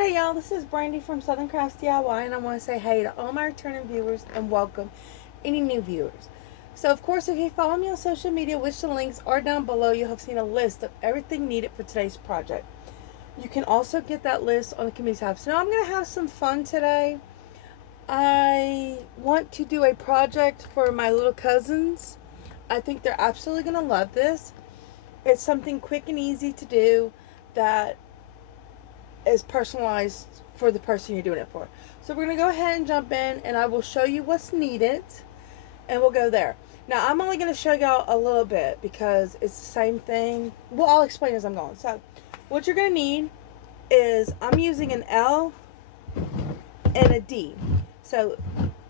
Hey y'all, this is Brandy from Southern Crafts DIY, and I want to say hey to all my returning viewers and welcome any new viewers. So, of course, if you follow me on social media, which the links are down below, you'll have seen a list of everything needed for today's project. You can also get that list on the community tab. So, now I'm going to have some fun today. I want to do a project for my little cousins. I think they're absolutely going to love this. It's something quick and easy to do that is personalized for the person you're doing it for. So we're going to go ahead and jump in and I will show you what's needed and we'll go there. Now I'm only going to show y'all a little bit because it's the same thing. Well, I'll explain as I'm going. So what you're going to need is I'm using an L and a D. So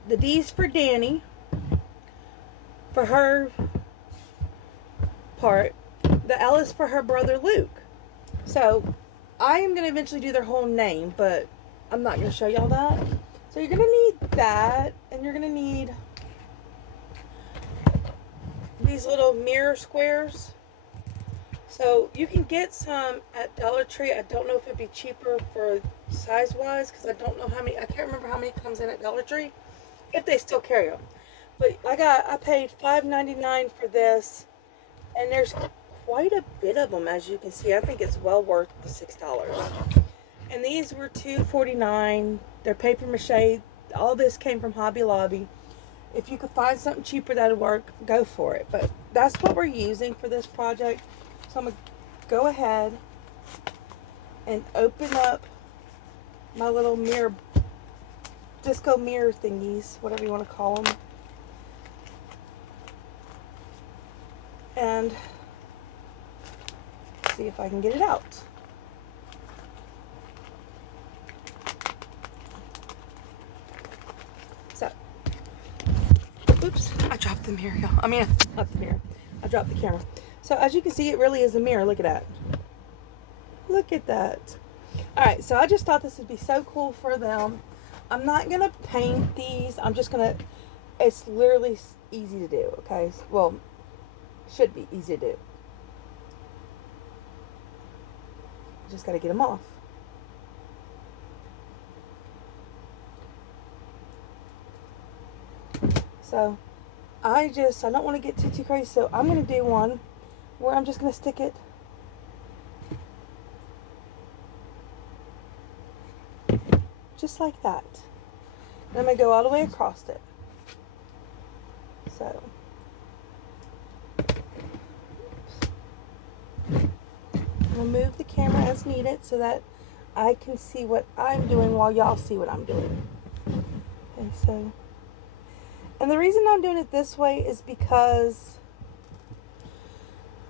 the D's for Danny, for her part. The L is for her brother Luke. So I am going to eventually do their whole name, but I'm not going to show y'all that. So you're going to need that, and you're going to need these little mirror squares. So you can get some at Dollar Tree. I don't know if it'd be cheaper for size-wise, because I don't know how many, I can't remember how many comes in at Dollar Tree, if they still carry them. But I paid $5.99 for this, and there's quite a bit of them, as you can see. I think it's well worth the $6. And these were $2.49. They're paper mache. All this came from Hobby Lobby. If you could find something cheaper that'd work, go for it. But that's what we're using for this project. So I'm going to go ahead and open up my little mirror, disco mirror thingies, whatever you want to call them. And see if I can get it out. So, oops, I dropped the mirror, y'all. I mean, not the mirror. I dropped the camera. So as you can see, it really is a mirror. Look at that. Look at that. Alright, so I just thought this would be so cool for them. I'm not going to paint these. I'm just going to, it's literally easy to do, okay? Well, should be easy to do. Just got to get them off. So I don't want to get too crazy, so I'm going to do one where I'm just going to stick it just like that. And I'm going to go all the way across it. So I'll move the camera as needed so that I can see what I'm doing while y'all see what I'm doing. Okay, so, and the reason I'm doing it this way is because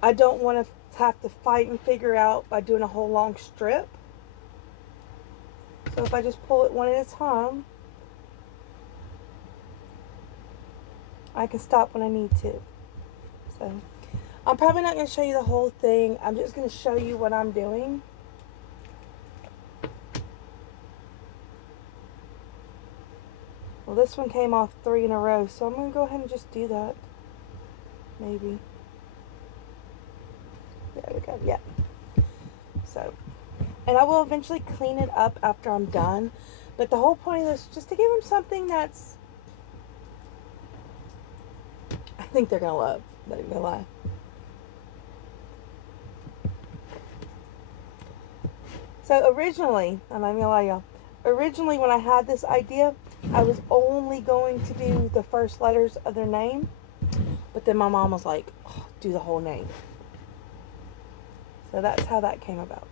I don't want to have to fight and figure out by doing a whole long strip. So if I just pull it one at a time, I can stop when I need to. So I'm probably not going to show you the whole thing. I'm just going to show you what I'm doing. Well, this one came off 3 in a row, so I'm going to go ahead and just do that. Maybe. There we go. Yeah. So, and I will eventually clean it up after I'm done. But the whole point of this is just to give them something that's, I think they're going to love. Not even going to lie. So originally, I'm not even going to lie, y'all. Originally, when I had this idea, I was only going to do the first letters of their name. But then my mom was like, oh, do the whole name. So that's how that came about.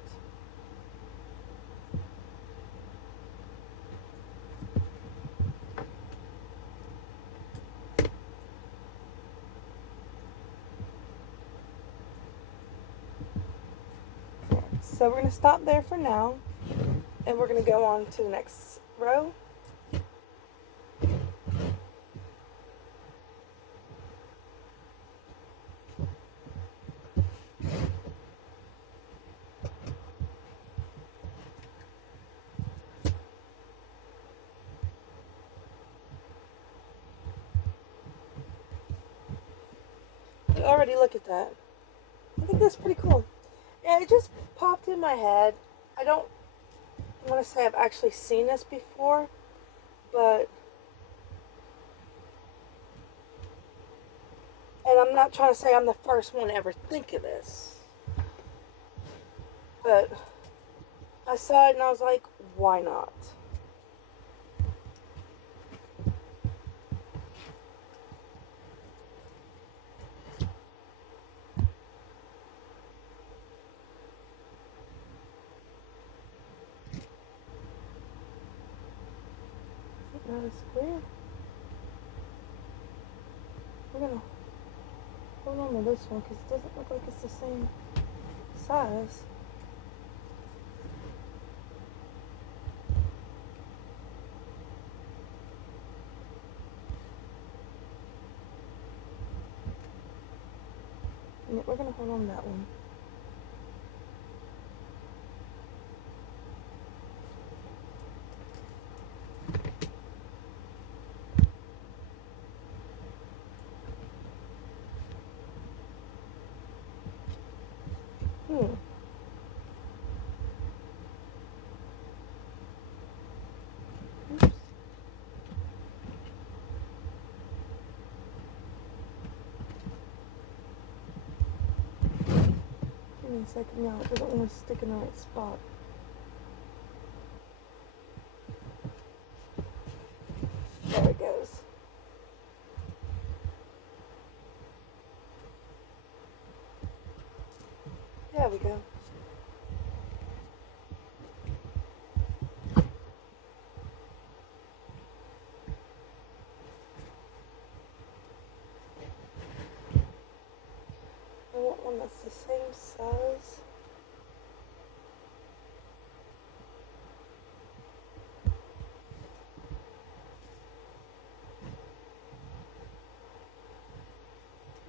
So we're going to stop there for now. And we're going to go on to the next row. Already look at that. I think that's pretty cool. Yeah, it just popped in my head. I don't I want to say I've actually seen this before, but, and I'm not trying to say I'm the first one to ever think of this, but I saw it and I was like, why not? Not as square. We're gonna hold on to this one because it doesn't look like it's the same size. And we're gonna hold on to that one. Oops. Give me a second now. It doesn't want to stick in the right spot. There it goes. There we go. I want one that's the same size.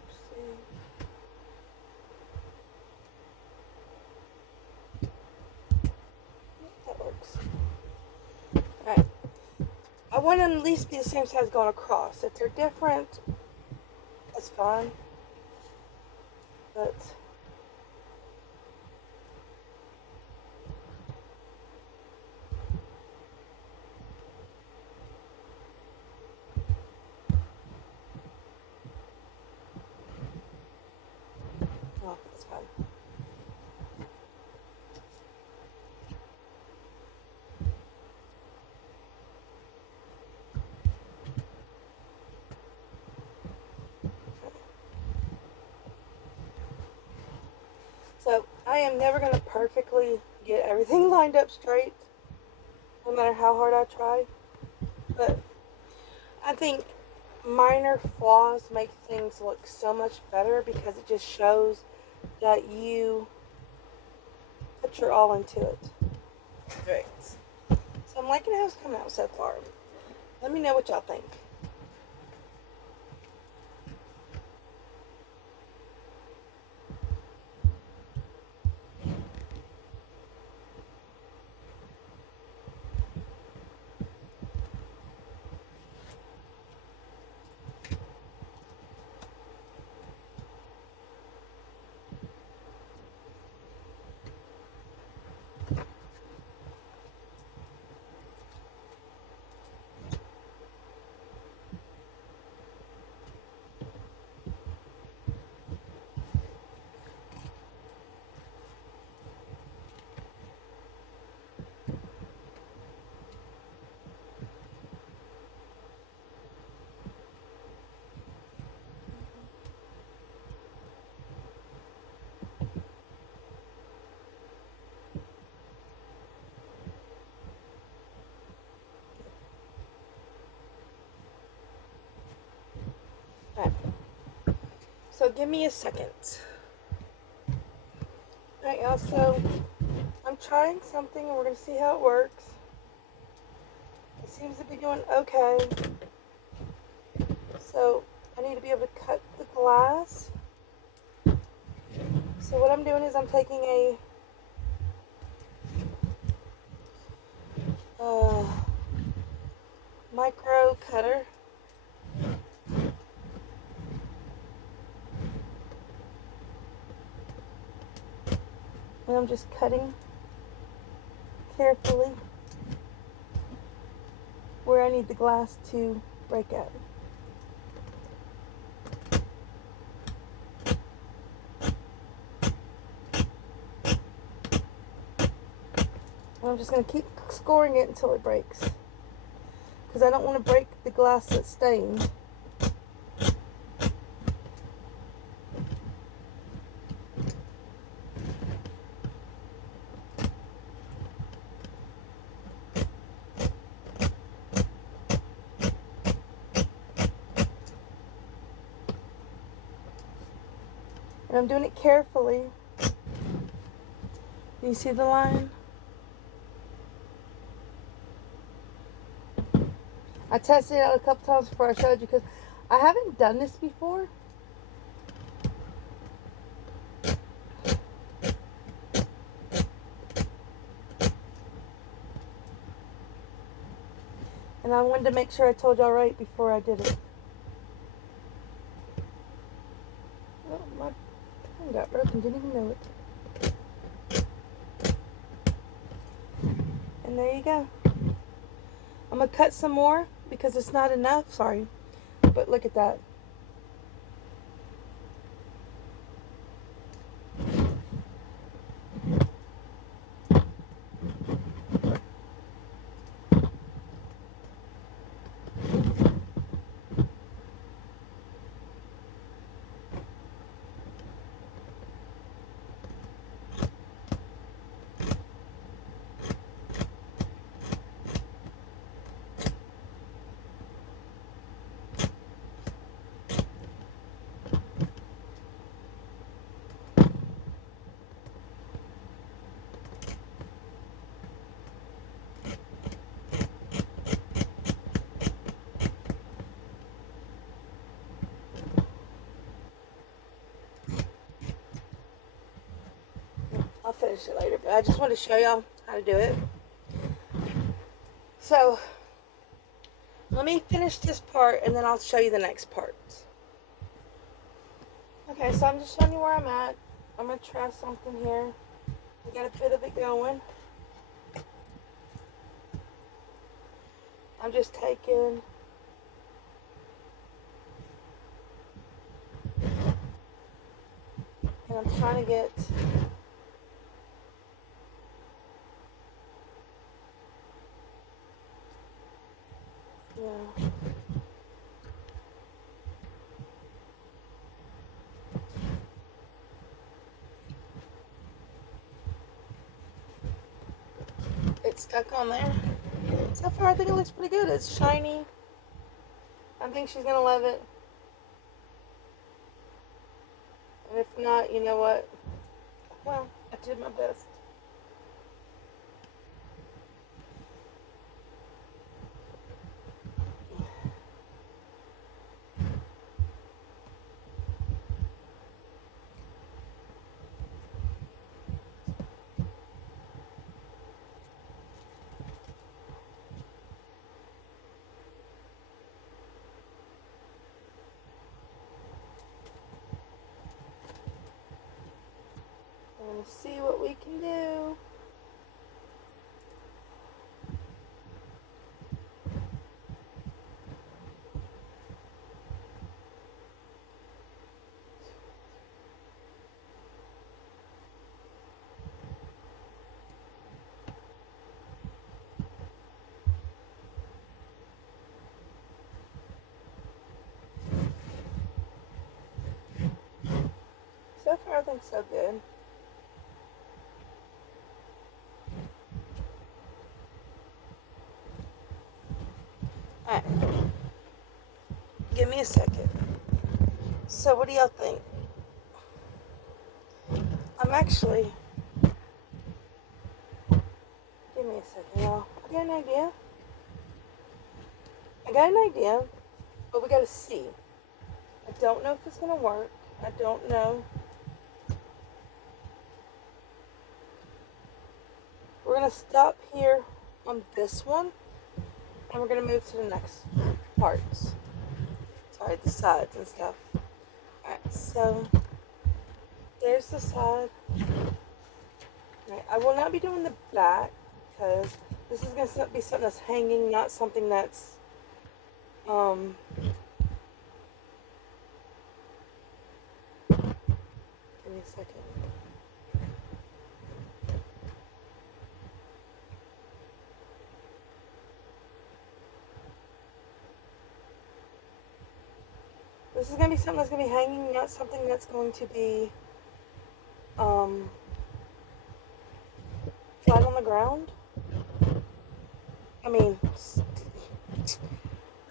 Let's see. That works. Alright. I want them to at least be the same size going across. If they're different, that's fine. But oh, that's fine. So I am never going to perfectly get everything lined up straight, no matter how hard I try. But I think minor flaws make things look so much better because it just shows that you put your all into it. Alright. So I'm liking how it's coming out so far. Let me know what y'all think. Alright. So give me a second. Alright, y'all, so I'm trying something and we're going to see how it works. It seems to be doing okay. So I need to be able to cut the glass. So what I'm doing is I'm taking a micro cutter. And I'm just cutting carefully. where I need the glass to break at. And I'm just going to keep scoring it until it breaks, because I don't want to break the glass that's stained. And I'm doing it carefully. Do you see the line? I tested it out a couple times before I showed you, because I haven't done this before. And I wanted to make sure I told y'all right before I did it. Oh, my pen got broken, didn't even know it. And there you go. I'm going to cut some more because it's not enough. Sorry. But look at that. I'll finish it later, but I just want to show y'all how to do it. So, let me finish this part and then I'll show you the next parts. Okay, so I'm just showing you where I'm at. I'm going to try something here. I got a bit of it going. I'm just taking and I'm trying to get it's stuck on there. So far I think it looks pretty good. It's shiny. I think she's gonna love it. And if not, you know what? Well, I did my best. And see what we can do. So far I think so good. Alright. Give me a second. So what do y'all think? I'm actually... Give me a second, y'all. I got an idea. But we gotta see. I don't know if it's gonna work. I don't know. We're gonna stop here on this one. And we're gonna move to the next parts. Sorry, the sides and stuff. Alright, so there's the side. Alright, I will not be doing the back because This is going to be something that's hanging, not something that's, um, give me a second. This is going to be something that's going to be hanging, not something that's going to be, um, flat on the ground. I mean, I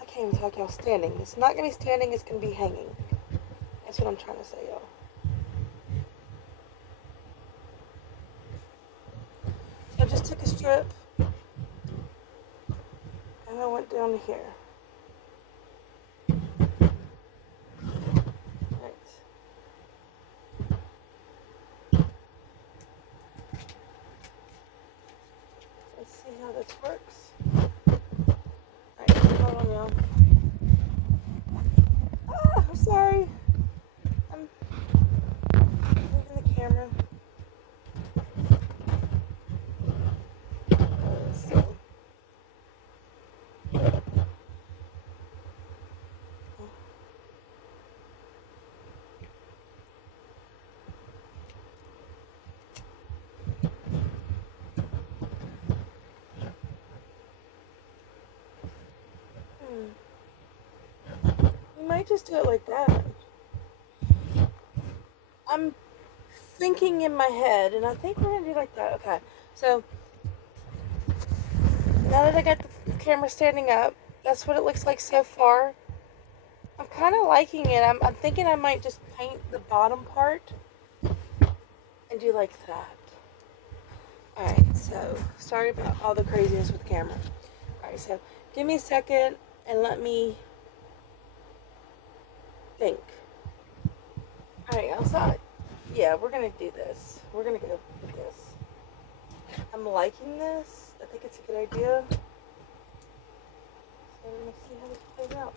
can't even talk y'all standing. It's not going to be standing, it's going to be hanging. That's what I'm trying to say, y'all. So I just took a strip and I went down to here. Right. Let's see how this works. Alright, hold on, y'all. Ah, I'm sorry. I'm moving the camera. So. We might just do it like that. I'm thinking in my head, and I think we're gonna do it like that. Okay, so now that I got the camera standing up, that's what it looks like so far. I'm kind of liking it. I'm thinking I might just paint the bottom part and do like that. Alright, so sorry about all the craziness with the camera. Alright, so give me a second and let me think. Alright, outside. Yeah, we're gonna do this. We're gonna go with this. I'm liking this. I think it's a good idea. So we're gonna see how this plays out.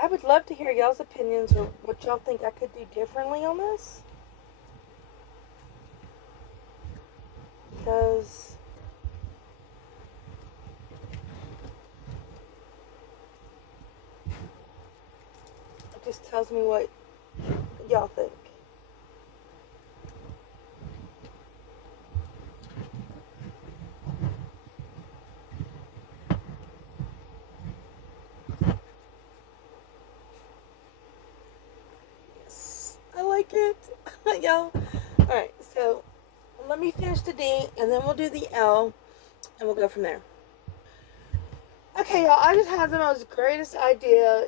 I would love to hear y'all's opinions or what y'all think I could do differently on this. Because it just tells me what y'all think. Yes, I like it. Y'all. Alright, so let me finish the D and then we'll do the L and we'll go from there. Okay, y'all, I just had the most greatest idea.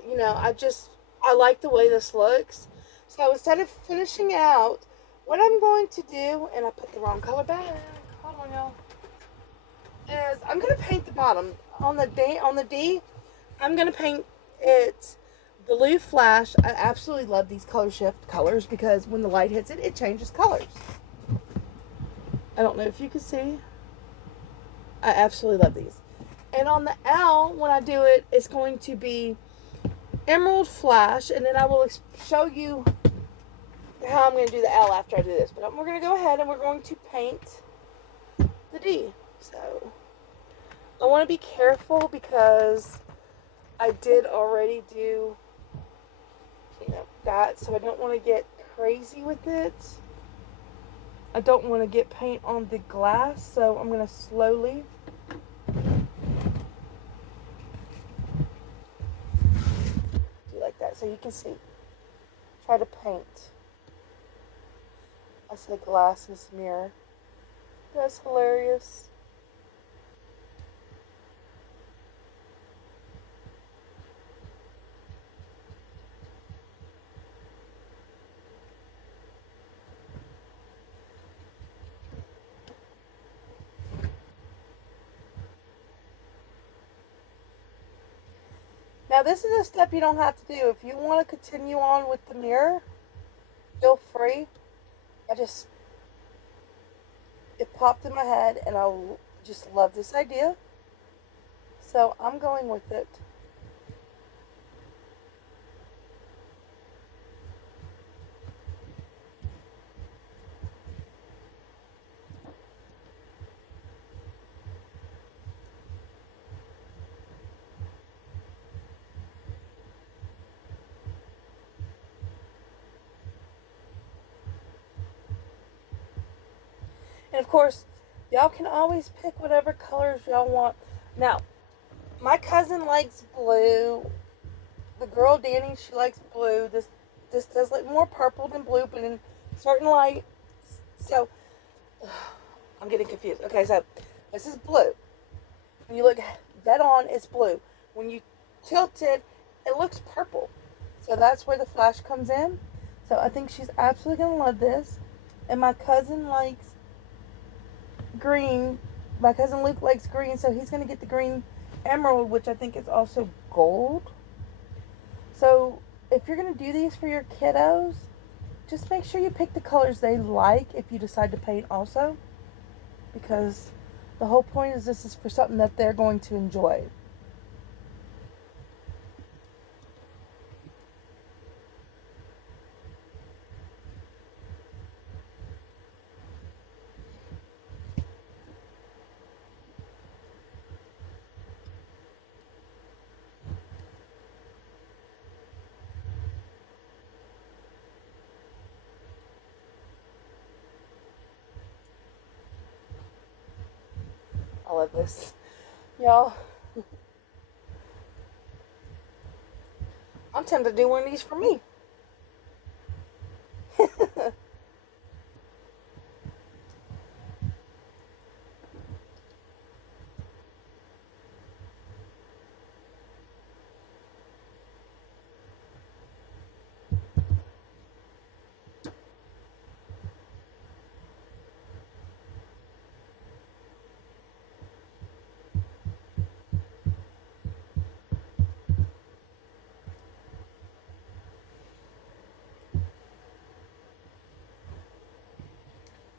I like the way this looks. So instead of finishing out, what I'm going to do, and I put the wrong color back. Hold on, y'all. Is I'm gonna paint the bottom on the D. I'm gonna paint it blue flash. I absolutely love these color shift colors because when the light hits it, it changes colors. I don't know if you can see. I absolutely love these. And on the L, when I do it, it's going to be emerald flash, and then I will show you how I'm going to do the L after I do this. But we're going to go ahead and we're going to paint the D. So I want to be careful because I did already do that, so I don't want to get crazy with it. I don't want to get paint on the glass, so I'm going to slowly do like that so you can see. Try to paint. I said glass is mirror. That's hilarious. Now this is a step you don't have to do. If you want to continue on with the mirror, feel free. I just, it popped in my head and I just love this idea. So I'm going with it. And of course, y'all can always pick whatever colors y'all want. Now, my cousin likes blue. The girl Danny, she likes blue. This does look more purple than blue, but in certain light. So I'm getting confused. Okay, so this is blue. When you look dead on, it's blue. When you tilt it, it looks purple. So that's where the flash comes in. So I think she's absolutely gonna love this. And my cousin likes green. My cousin Luke likes green, so he's gonna get the green emerald, which I think is also gold. So if you're gonna do these for your kiddos, just make sure you pick the colors they like if you decide to paint also, because the whole point is this is for something that they're going to enjoy. I love this. Y'all, I'm tempted to do one of these for me.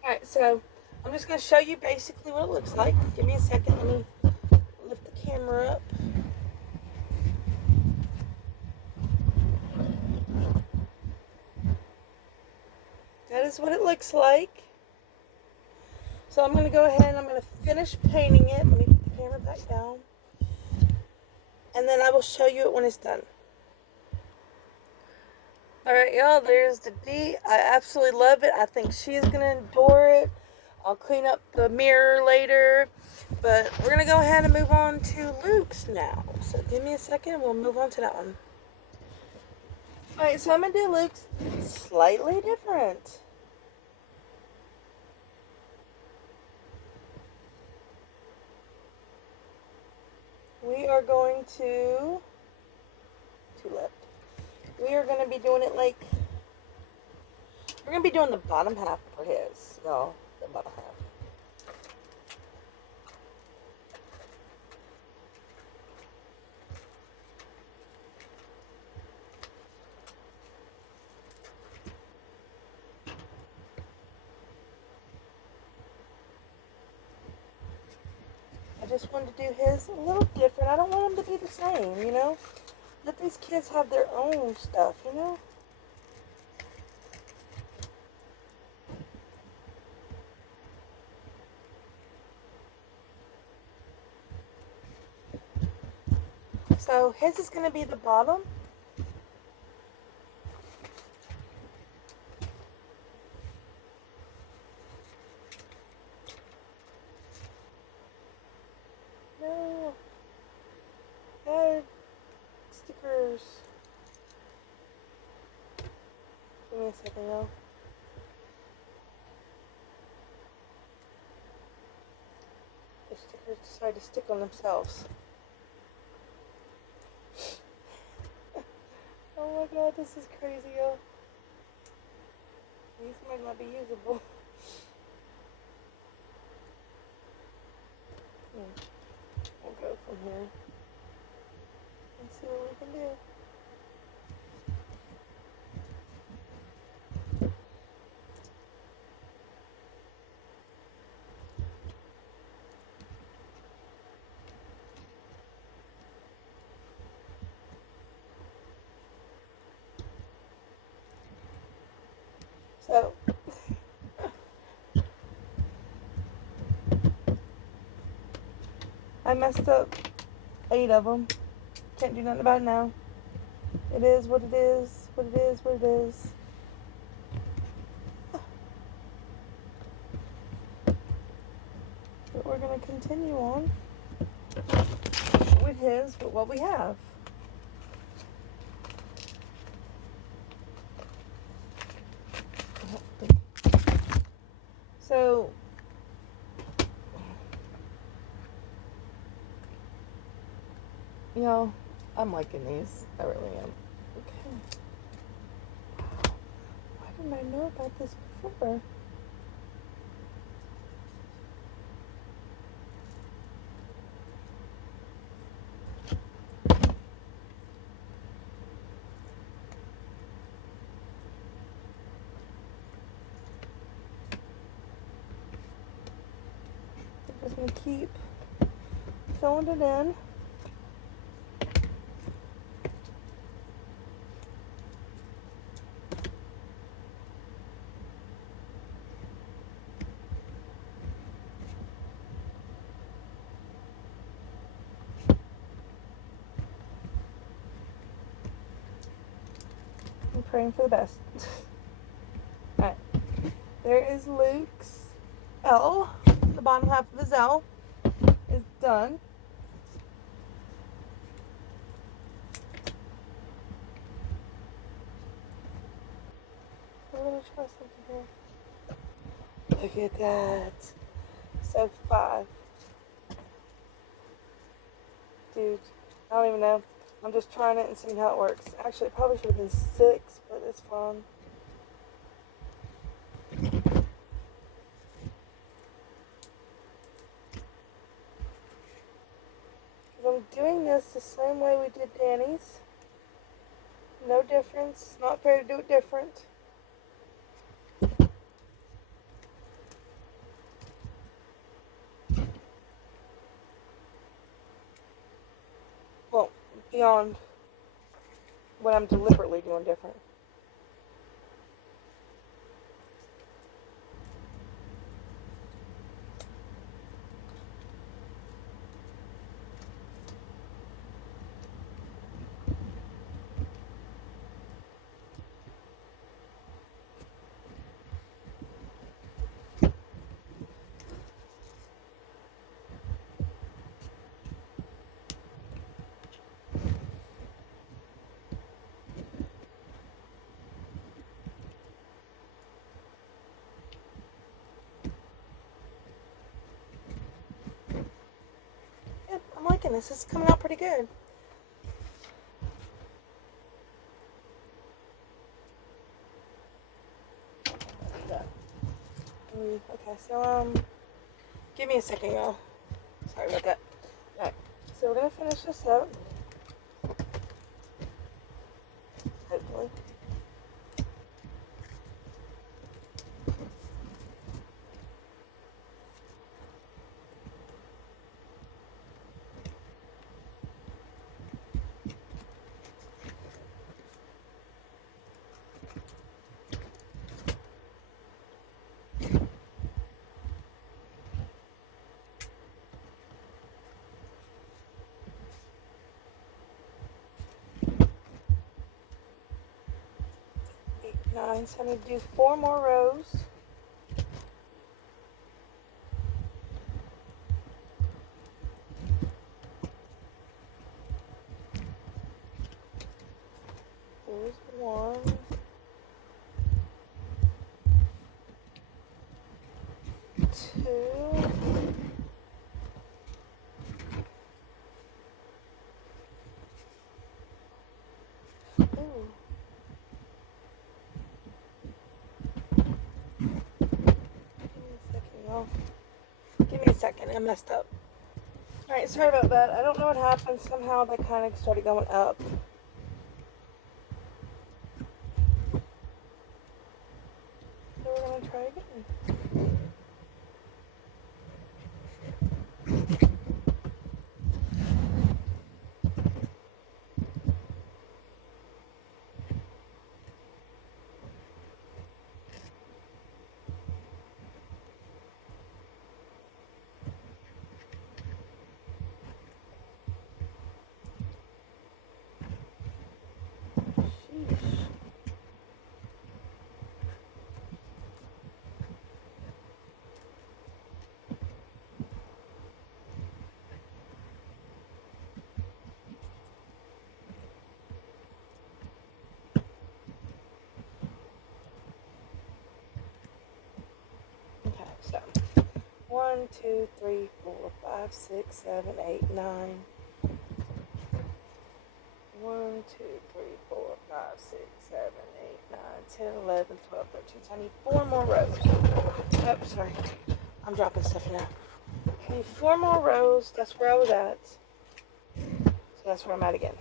Alright, so I'm just going to show you basically what it looks like. Give me a second. Let me lift the camera up. That is what it looks like. So I'm going to go ahead and I'm going to finish painting it. Let me put the camera back down. And then I will show you it when it's done. Alright, y'all, there's the D. I absolutely love it. I think she is going to adore it. I'll clean up the mirror later. But we're going to go ahead and move on to Luke's now. So give me a second and we'll move on to that one. Alright, so I'm going to do Luke's slightly different. We are going to left. We are going to be doing it like, we're going to be doing the bottom half for his, y'all. The bottom half. I just wanted to do his a little different. I don't want him to be the same, you know? Let these kids have their own stuff, you know? So his is going to be the bottom. No. Good. Stickers. Give me a second, y'all. The stickers decide to stick on themselves. Oh my god, this is crazy, y'all. These might not be usable. We'll go from here and see what we can do. So, I messed up 8 of them. Can't do nothing about it now. It is what it is, what it is, what it is. But we're going to continue on with his, but what we have. So, you know, I'm liking these. I really am. Okay. Wow. Why didn't I know about this before? I'm just going to keep filling it in. I'm praying for the best. Alright. There is Luke's L. The bottom half of his L is done. I'm going to try something here. Look at that. So 5. Dude, I don't even know. I'm just trying it and seeing how it works. Actually, it probably should have been 6, but it's fine. I'm doing this the same way we did Danny's. No difference. Not fair to do it different. Well, beyond what I'm deliberately doing different. Yeah, I'm liking this. It's coming out pretty good. Okay, so give me a second, y'all. Sorry about that. Alright, so we're gonna finish this up. Hopefully. Nine, so I need to do 4 more rows. There's 1. 2. Ooh. Give me a second, I messed up. Alright, sorry about that. I don't know what happened. Somehow they kind of started going up. and try again. Sheesh. Okay, so 1, 2, 3, 4, 5, 6, 7, 8, 9. 1, 2, 3, 4, 5, 6, 7, 8, 9, 10, 11, 12, 13. So I need 4 more rows. Oh, sorry. I'm dropping stuff now. I need 4 more rows. That's where I was at. So that's where I'm at again.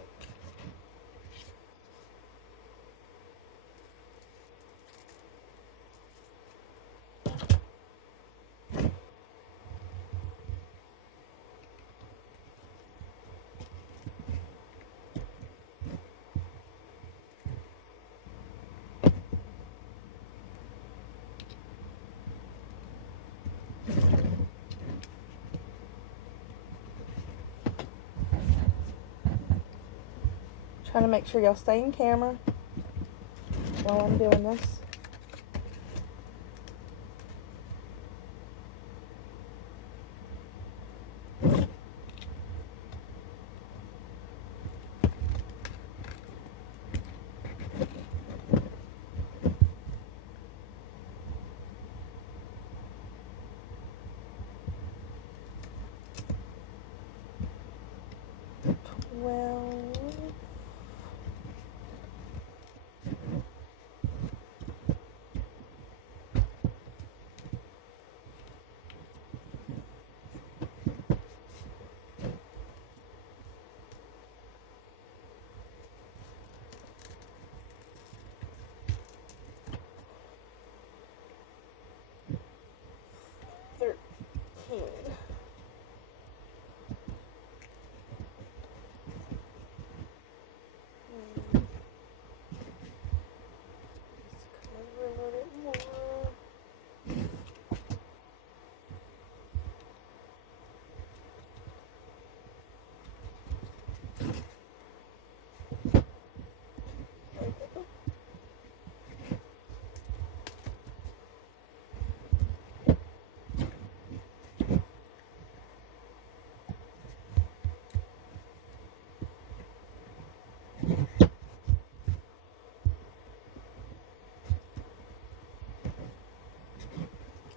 Trying to make sure y'all stay in camera while I'm doing this. Well, 13. Over a little bit more.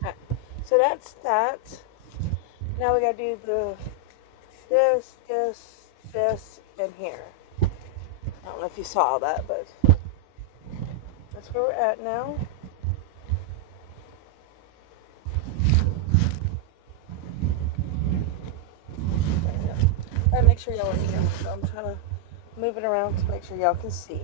Alright, so that's that. Now we gotta do this, and here. I don't know if you saw that, but that's where we're at now. I gotta make sure y'all are here, so I'm trying to move it around to make sure y'all can see.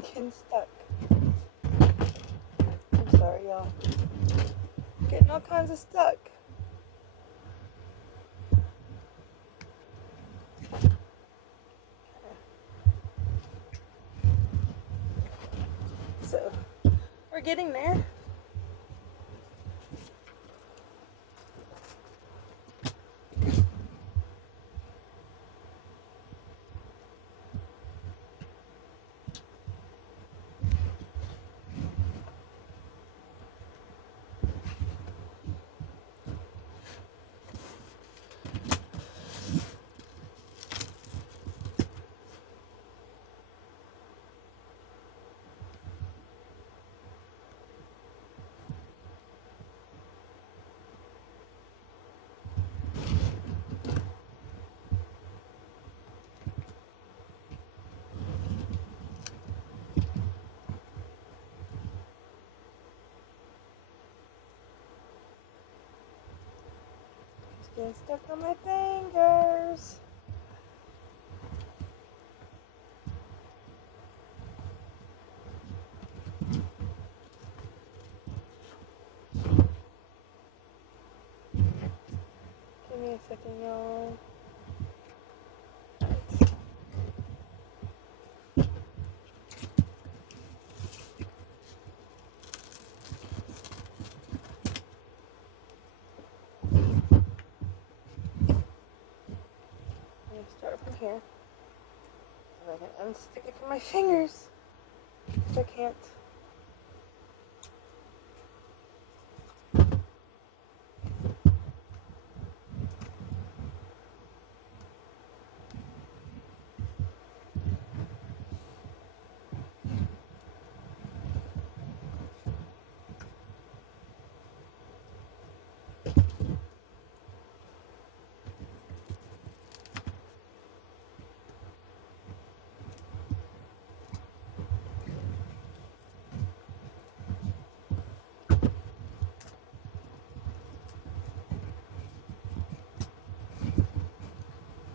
I'm getting stuck. I'm sorry, y'all. Getting all kinds of stuck. So, we're getting there. Just getting stuck on my fingers. Give me a second, y'all. I'm gonna start from here. And I can unstick it from my fingers. Which I can't.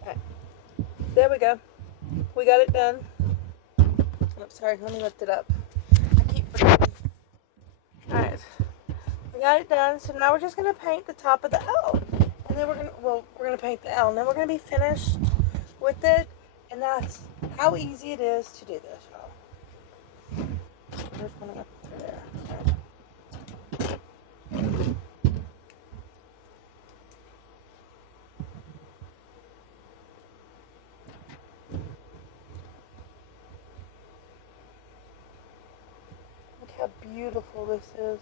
Alright. There we go. We got it done. Oh, sorry, let me lift it up. I keep forgetting. Alright. We got it done, so now we're just gonna paint the top of the L. And then we're gonna paint the L, and then we're gonna be finished with it. And that's how easy it is to do this, y'all. There's one up there. Look how beautiful this is.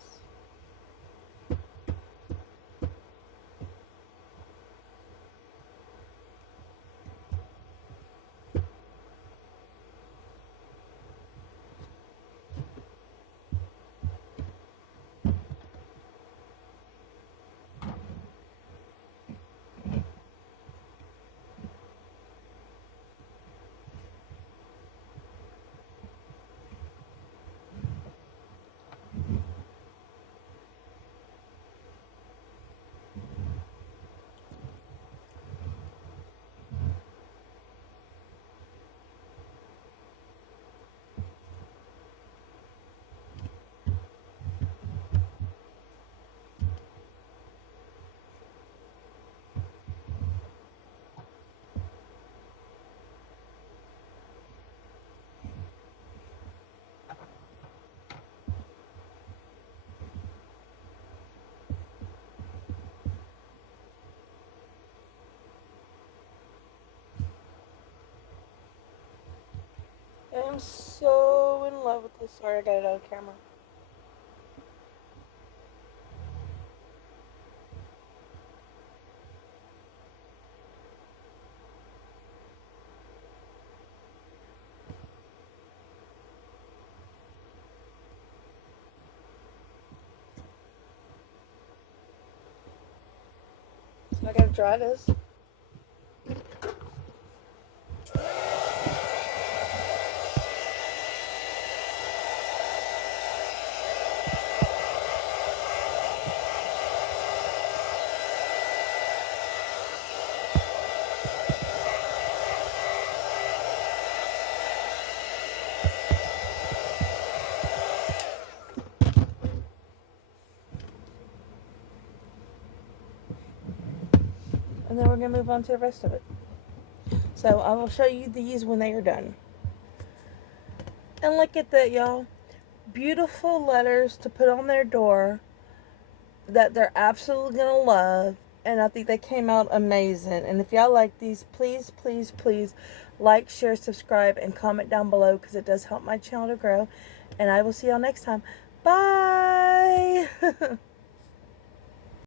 I am so in love with this. Sorry, I got it out of camera. So I gotta dry this. then we're going to move on to the rest of it. So I will show you these when they are done. And look at that, y'all. Beautiful letters to put on their door that they're absolutely going to love. And I think they came out amazing. And if y'all like these, please, please, please like, share, subscribe, and comment down below, because it does help my channel to grow. And I will see y'all next time. Bye!